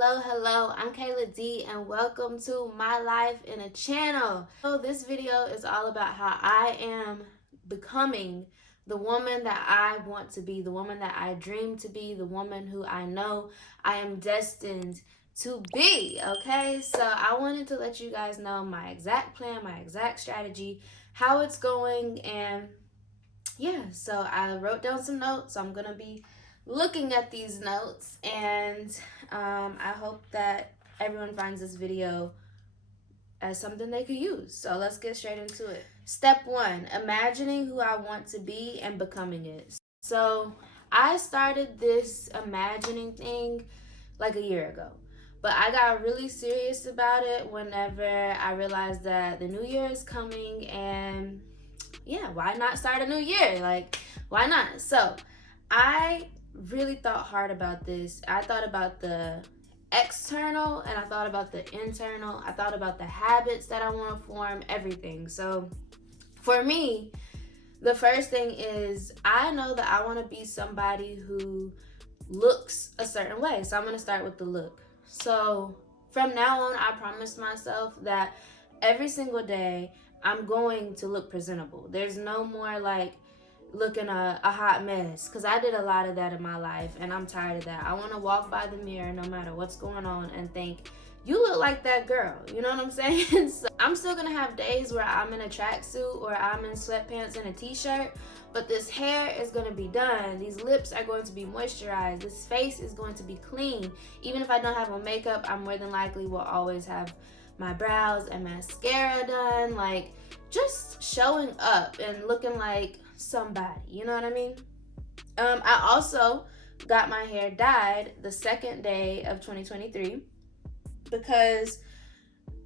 Hello. I'm Kayla D and welcome to My Life in a Channel. So this video is all about how I am becoming the woman that I want to be, the woman that I dream to be, the woman who I know I am destined to be, okay? So I wanted to let you guys know my exact plan, my exact strategy, how it's going, and yeah, so I wrote down some notes. I'm gonna be looking at these notes, and I hope that everyone finds this video as something they could use. So let's get straight into it. Step one, imagining who I want to be and becoming it. So I started this imagining thing like a year ago. But I got really serious about it whenever I realized that the new year is coming, and yeah, why not start a new year? Like, why not? So I really thought hard about this. I thought about the external and I thought about the internal. I thought about the habits that I want to form, everything. So for me, the first thing is I know that I want to be somebody who looks a certain way. So I'm going to start with the look. So from now on, I promised myself that every single day I'm going to look presentable. There's no more like looking a hot mess, because I did a lot of that in my life and I'm tired of that. I want to walk by the mirror no matter what's going on and think, you look like that girl. You know what I'm saying? So I'm still gonna have days where I'm in a tracksuit or I'm in sweatpants and a t-shirt, but this hair is gonna be done. These lips are going to be moisturized. This face is going to be clean. Even if I don't have on makeup, I more than likely will always have my brows and mascara done. Like, just showing up and looking like somebody. You know what I mean? I also got my hair dyed the second day of 2023 because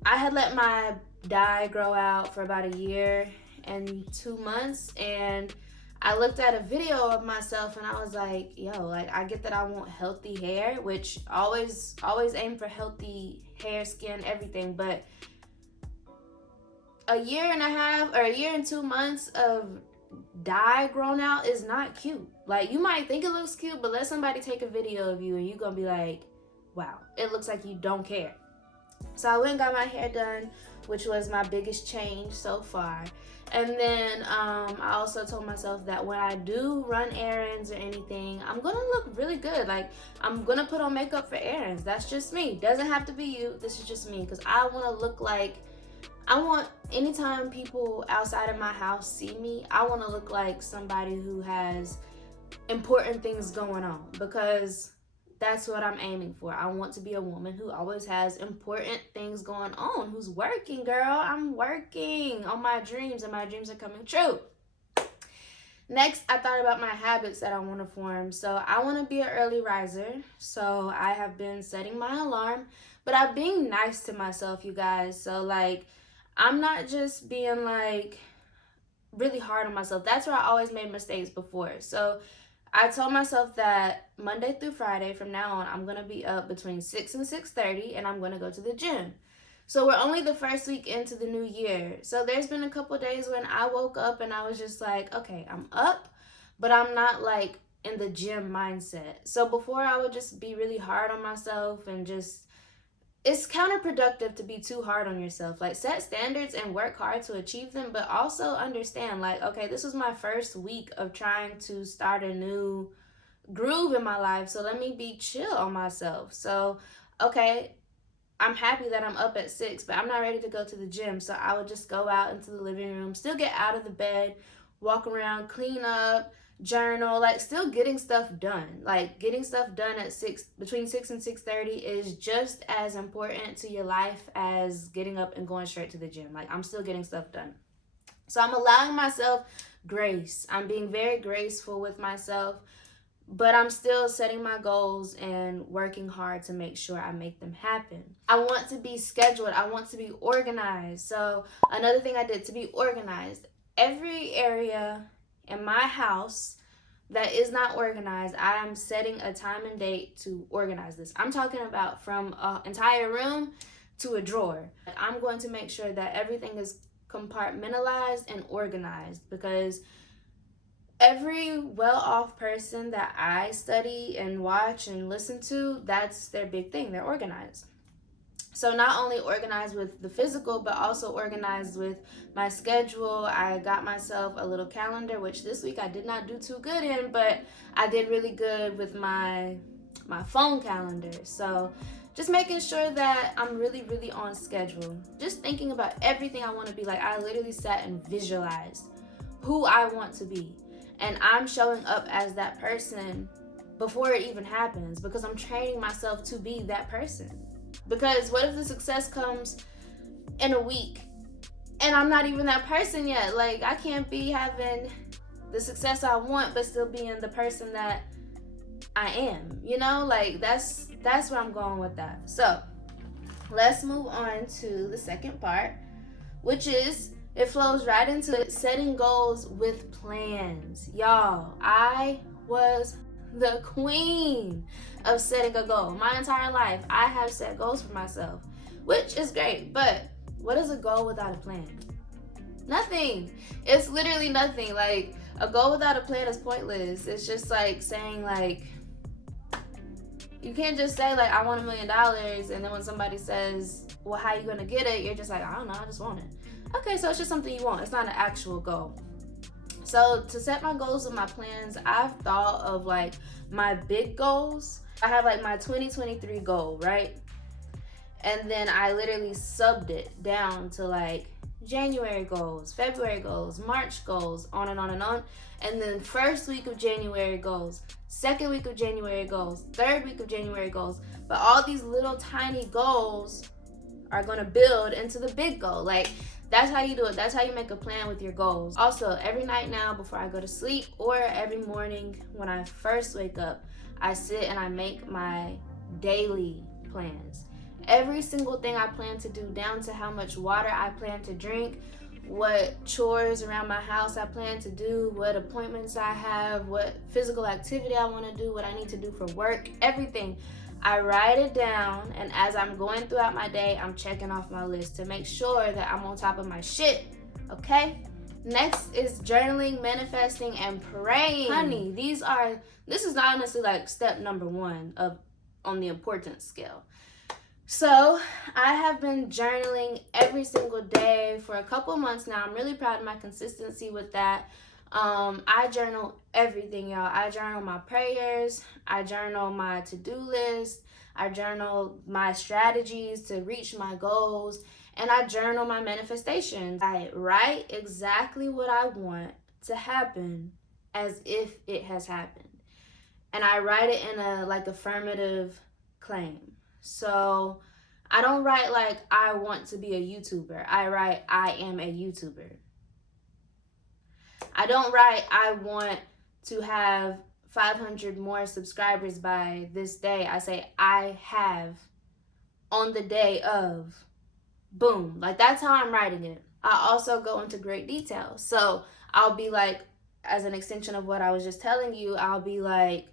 I had let my dye grow out for about a year and 2 months, and I looked at a video of myself and I was like, yo, like, I get that I want healthy hair, which always aim for healthy hair, skin, everything, but a year and a half or a year and 2 months of dye grown out is not cute. Like, you might think it looks cute, but let somebody take a video of you and you're gonna be like, wow, it looks like you don't care. So I went and got my hair done, which was my biggest change so far. And then I also told myself that when I do run errands or anything, I'm gonna look really good. Like, I'm gonna put on makeup for errands. That's just me. Doesn't have to be you. This is just me, because I want to look like, I want, anytime people outside of my house see me, I want to look like somebody who has important things going on, because that's what I'm aiming for. I want to be a woman who always has important things going on, who's working, girl. I'm working on my dreams and my dreams are coming true. Next, I thought about my habits that I want to form. So I want to be an early riser. So I have been setting my alarm, but I'm being nice to myself, you guys. So like, I'm not just being like really hard on myself. That's where I always made mistakes before. So I told myself that Monday through Friday from now on, I'm going to be up between 6 and 6:30 and I'm going to go to the gym. So we're only the first week into the new year. So there's been a couple days when I woke up and I was just like, okay, I'm up, but I'm not like in the gym mindset. So before, I would just be really hard on myself and just, it's counterproductive to be too hard on yourself. Like, set standards and work hard to achieve them, but also understand, like, okay, this was my first week of trying to start a new groove in my life, so let me be chill on myself. So, okay, I'm happy that I'm up at 6, but I'm not ready to go to the gym. So I would just go out into the living room, still get out of the bed, walk around, clean up, journal, like, still getting stuff done. Like, getting stuff done at 6, between 6 and 6:30 is just as important to your life as getting up and going straight to the gym. Like, I'm still getting stuff done. So I'm allowing myself grace. I'm being very graceful with myself, but I'm still setting my goals and working hard to make sure I make them happen. I want to be scheduled. I want to be organized. So another thing I did to be organized, every area in my house that is not organized, I am setting a time and date to organize this. I'm talking about from an entire room to a drawer. I'm going to make sure that everything is compartmentalized and organized, because Every well-off person that I study and watch and listen to, that's their big thing. They're organized. So not only organized with the physical, but also organized with my schedule. I got myself a little calendar, which this week I did not do too good in, but I did really good with my phone calendar. So just making sure that I'm really, really on schedule. Just thinking about everything I want to be. Like, I literally sat and visualized who I want to be. And I'm showing up as that person before it even happens, because I'm training myself to be that person. Because what if the success comes in a week and I'm not even that person yet? Like, I can't be having the success I want but still being the person that I am, you know? Like, that's where I'm going with that. So let's move on to the second part, which is, it flows right into it, setting goals with plans. Y'all, I was the queen of setting a goal. My entire life, I have set goals for myself, which is great. But what is a goal without a plan? Nothing. It's literally nothing. Like, a goal without a plan is pointless. It's just like saying, like, you can't just say, like, I want $1 million, and then when somebody says, well, how you gonna get it? You're just like, I don't know, I just want it. Okay, so it's just something you want. It's not an actual goal. So to set my goals and my plans, I've thought of, like, my big goals. I have, like, my 2023 goal, right? And then I literally subbed it down to, like, January goals, February goals, March goals, on and on and on. And then first week of January goals, second week of January goals, third week of January goals. But all these little tiny goals are going to build into the big goal. Like, that's how you do it. That's how you make a plan with your goals. Also, every night now before I go to sleep, or every morning when I first wake up, I sit and I make my daily plans. Every single thing I plan to do, down to how much water I plan to drink, what chores around my house I plan to do, what appointments I have, what physical activity I want to do, what I need to do for work, everything. I write it down, and as I'm going throughout my day, I'm checking off my list to make sure that I'm on top of my shit, okay? Next is journaling, manifesting, and praying. Honey, this is honestly like step number 1 on the importance scale. So I have been journaling every single day for a couple months now. I'm really proud of my consistency with that. I journal everything, y'all. I journal my prayers, I journal my to-do list, I journal my strategies to reach my goals, and I journal my manifestations. I write exactly what I want to happen as if it has happened. And I write it in a, like, affirmative claim. So I don't write like I want to be a YouTuber. I write I am a YouTuber. I don't write I want to have 500 more subscribers by this day. I say I have on the day of, boom. Like, that's how I'm writing it. I also go into great detail. So I'll be like, as an extension of what I was just telling you, I'll be like,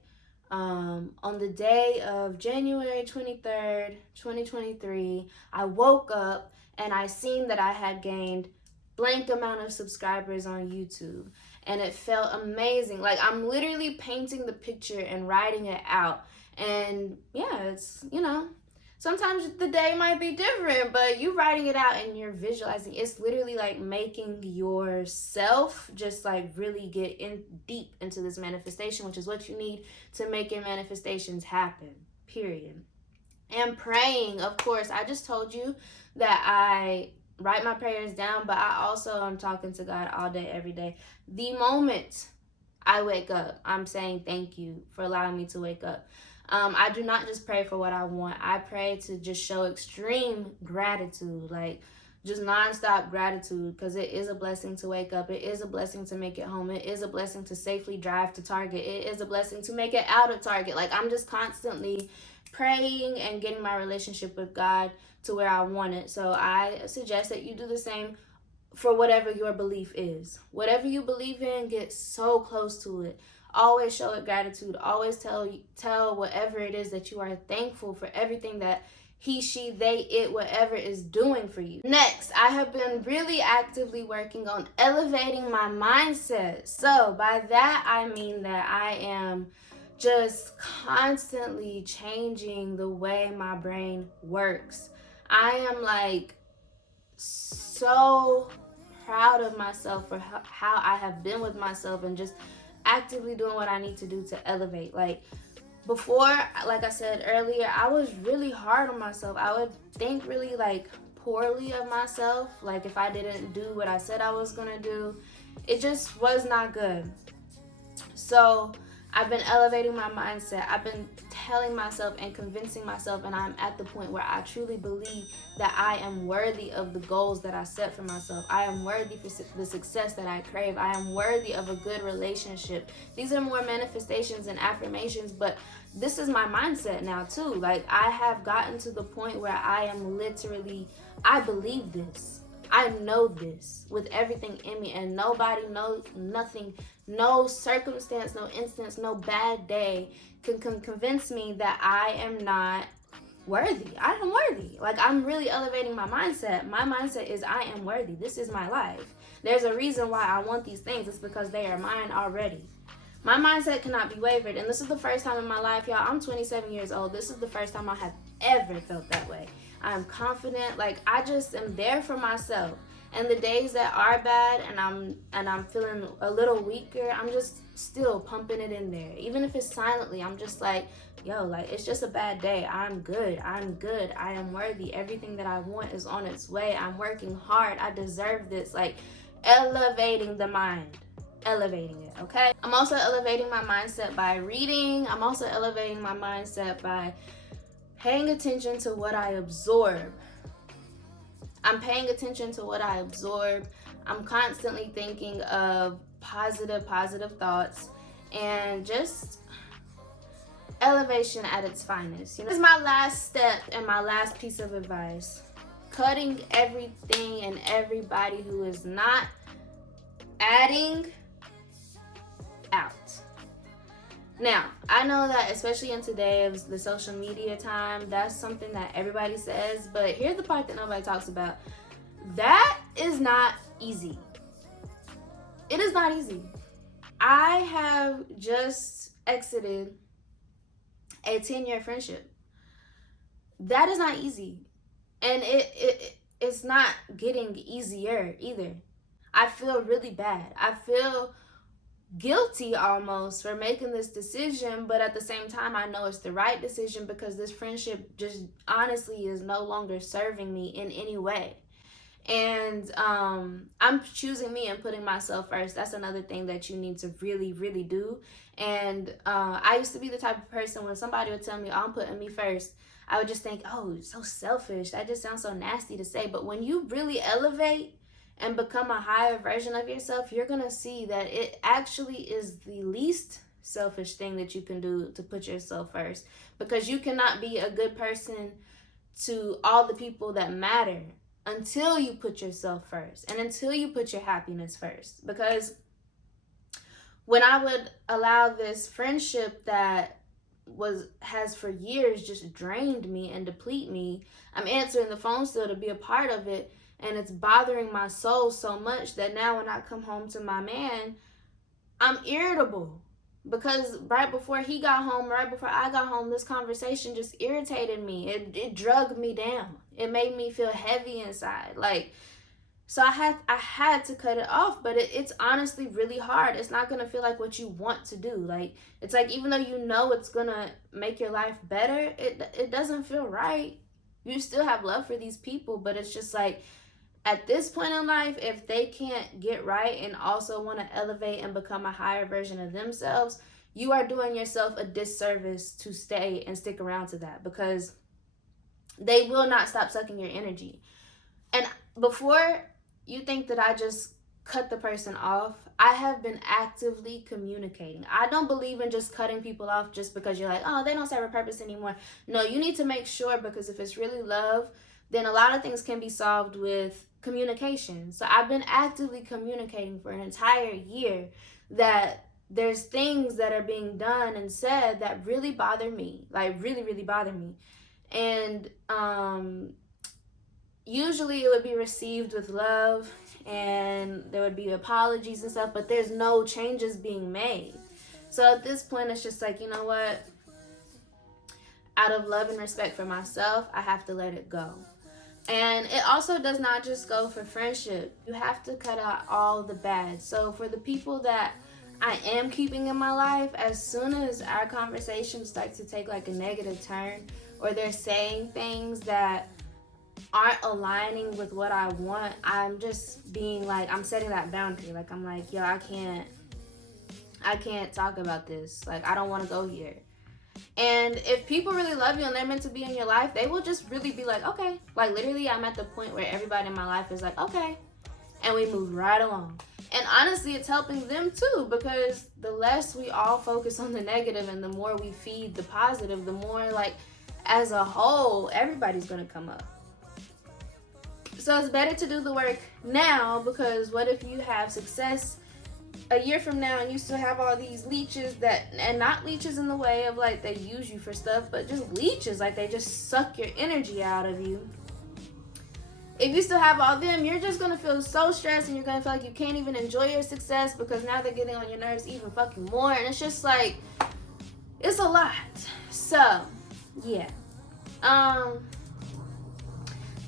on the day of January 23rd, 2023, I woke up and I seen that I had gained blank amount of subscribers on YouTube, and it felt amazing. Like, I'm literally painting the picture and writing it out. And yeah, it's, you know, sometimes the day might be different, but you writing it out and you're visualizing. It's literally like making yourself just like really get in deep into this manifestation, which is what you need to make your manifestations happen, period. And praying, of course, I just told you that I write my prayers down, but I also am talking to God all day, every day. The moment I wake up, I'm saying thank you for allowing me to wake up. I do not just pray for what I want. I pray to just show extreme gratitude, like just nonstop gratitude, because it is a blessing to wake up. It is a blessing to make it home. It is a blessing to safely drive to Target. It is a blessing to make it out of Target. Like, I'm just constantly praying and getting my relationship with God to where I want it. So I suggest that you do the same for whatever your belief is. Whatever you believe in, get so close to it. Always show it gratitude. Always tell whatever it is that you are thankful for, everything that he, she, they, it, whatever is doing for you. Next, I have been really actively working on elevating my mindset. So by that, I mean that I am just constantly changing the way my brain works. I am like so proud of myself for how I have been with myself and just actively doing what I need to do to elevate. Like, before, like I said earlier, I was really hard on myself. I would think really like poorly of myself. Like, if I didn't do what I said I was gonna do, it just was not good. So I've been elevating my mindset. I've been telling myself and convincing myself, and I'm at the point where I truly believe that I am worthy of the goals that I set for myself. I am worthy for the success that I crave. I am worthy of a good relationship. These are more manifestations and affirmations, but this is my mindset now too. Like, I have gotten to the point where I am literally, I believe this. I know this with everything in me, and nobody knows nothing, no circumstance, no instance, no bad day can convince me that I am not worthy. I am worthy. Like, I'm really elevating my mindset. My mindset is I am worthy. This is my life. There's a reason why I want these things. It's because they are mine already. My mindset cannot be wavered, and this is the first time in my life, y'all. I'm 27 years old. This is the first time I have ever felt that way. I'm confident. Like, I just am there for myself. And the days that are bad and I'm feeling a little weaker, I'm just still pumping it in there. Even if it's silently, I'm just like, yo, like, it's just a bad day. I'm good. I'm good. I am worthy. Everything that I want is on its way. I'm working hard. I deserve this. Like, elevating the mind. Elevating it, okay? I'm also elevating my mindset by reading. I'm also elevating my mindset by paying attention to what I absorb. I'm paying attention to what I absorb. I'm constantly thinking of positive thoughts, and just elevation at its finest. You know, this is my last step and my last piece of advice. Cutting everything and everybody who is not adding out. Now, I know that especially in today's the social media time, that's something that everybody says, but here's the part that nobody talks about. That is not easy. It is not easy. I have just exited a 10-year friendship. That is not easy. And it's not getting easier either. I feel really bad. I feel guilty almost for making this decision, but at the same time I know it's the right decision because this friendship just honestly is no longer serving me in any way. And I'm choosing me and putting myself first. That's another thing that you need to really do. And I used to be the type of person when somebody would tell me, oh, I'm putting me first, I would just think, oh, so selfish. That just sounds so nasty to say. But when you really elevate and become a higher version of yourself, you're gonna see that it actually is the least selfish thing that you can do to put yourself first, because you cannot be a good person to all the people that matter until you put yourself first and until you put your happiness first. Because when I would allow this friendship that has for years just drained me and deplete me, I'm answering the phone still to be a part of it, and it's bothering my soul so much that now when I come home to my man, I'm irritable. Because right before he got home, right before I got home, this conversation just irritated me. It drugged me down. It made me feel heavy inside. Like, so I had to cut it off, but it's honestly really hard. It's not gonna feel like what you want to do. Like, it's like, even though you know it's gonna make your life better, it doesn't feel right. You still have love for these people, but it's just like, at this point in life, if they can't get right and also want to elevate and become a higher version of themselves, you are doing yourself a disservice to stay and stick around to that, because they will not stop sucking your energy. And before you think that I just cut the person off, I have been actively communicating. I don't believe in just cutting people off just because you're like, oh, they don't serve a purpose anymore. No, you need to make sure, because if it's really love, then a lot of things can be solved with communication. So I've been actively communicating for an entire year that there's things that are being done and said that really bother me, like really bother me. And usually it would be received with love and there would be apologies and stuff, but there's no changes being made. So at this point, it's just like, you know what? Out of love and respect for myself, I have to let it go. And it also does not just go for friendship. You have to cut out all the bad. So for the people that I am keeping in my life, as soon as our conversations start to take like a negative turn, or they're saying things that aren't aligning with what I want, I'm just being like, I'm setting that boundary. Like, I'm like, yo, I can't talk about this. Like, I don't want to go here. And if people really love you and they're meant to be in your life, they will just really be like, okay. Like, literally, I'm at the point where everybody in my life is like, okay. And we move right along. And honestly, it's helping them too, because the less we all focus on the negative and the more we feed the positive, the more, like, as a whole, everybody's going to come up. So it's better to do the work now, because what if you have success a year from now and you still have all these leeches that, and not leeches in the way of like they use you for stuff, but just leeches, like they just suck your energy out of you. If you still have all them, you're just gonna feel so stressed and you're gonna feel like you can't even enjoy your success because now they're getting on your nerves even fucking more. And it's just like, it's a lot. So yeah,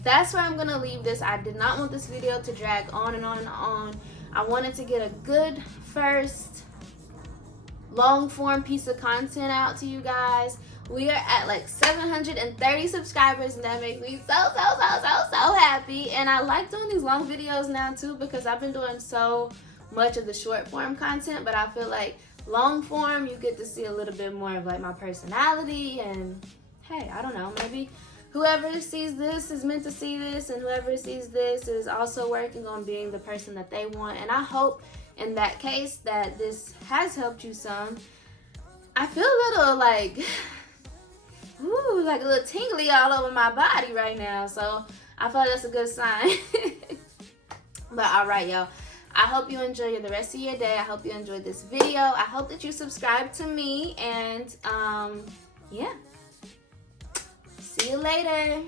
that's where I'm gonna leave this. I did not want this video to drag on and on and on. I wanted to get a good first long form piece of content out to you guys. We are at like 730 subscribers and that makes me so happy. And I like doing these long videos now too, because I've been doing so much of the short form content, but I feel like long form you get to see a little bit more of like my personality. And hey, I don't know, maybe whoever sees this is meant to see this, and whoever sees this is also working on being the person that they want. And I hope in that case that this has helped you some. I feel a little like, ooh, like a little tingly all over my body right now. So I feel like that's a good sign. But all right, y'all. I hope you enjoy the rest of your day. I hope you enjoyed this video. I hope that you subscribe to me. And yeah. See you later.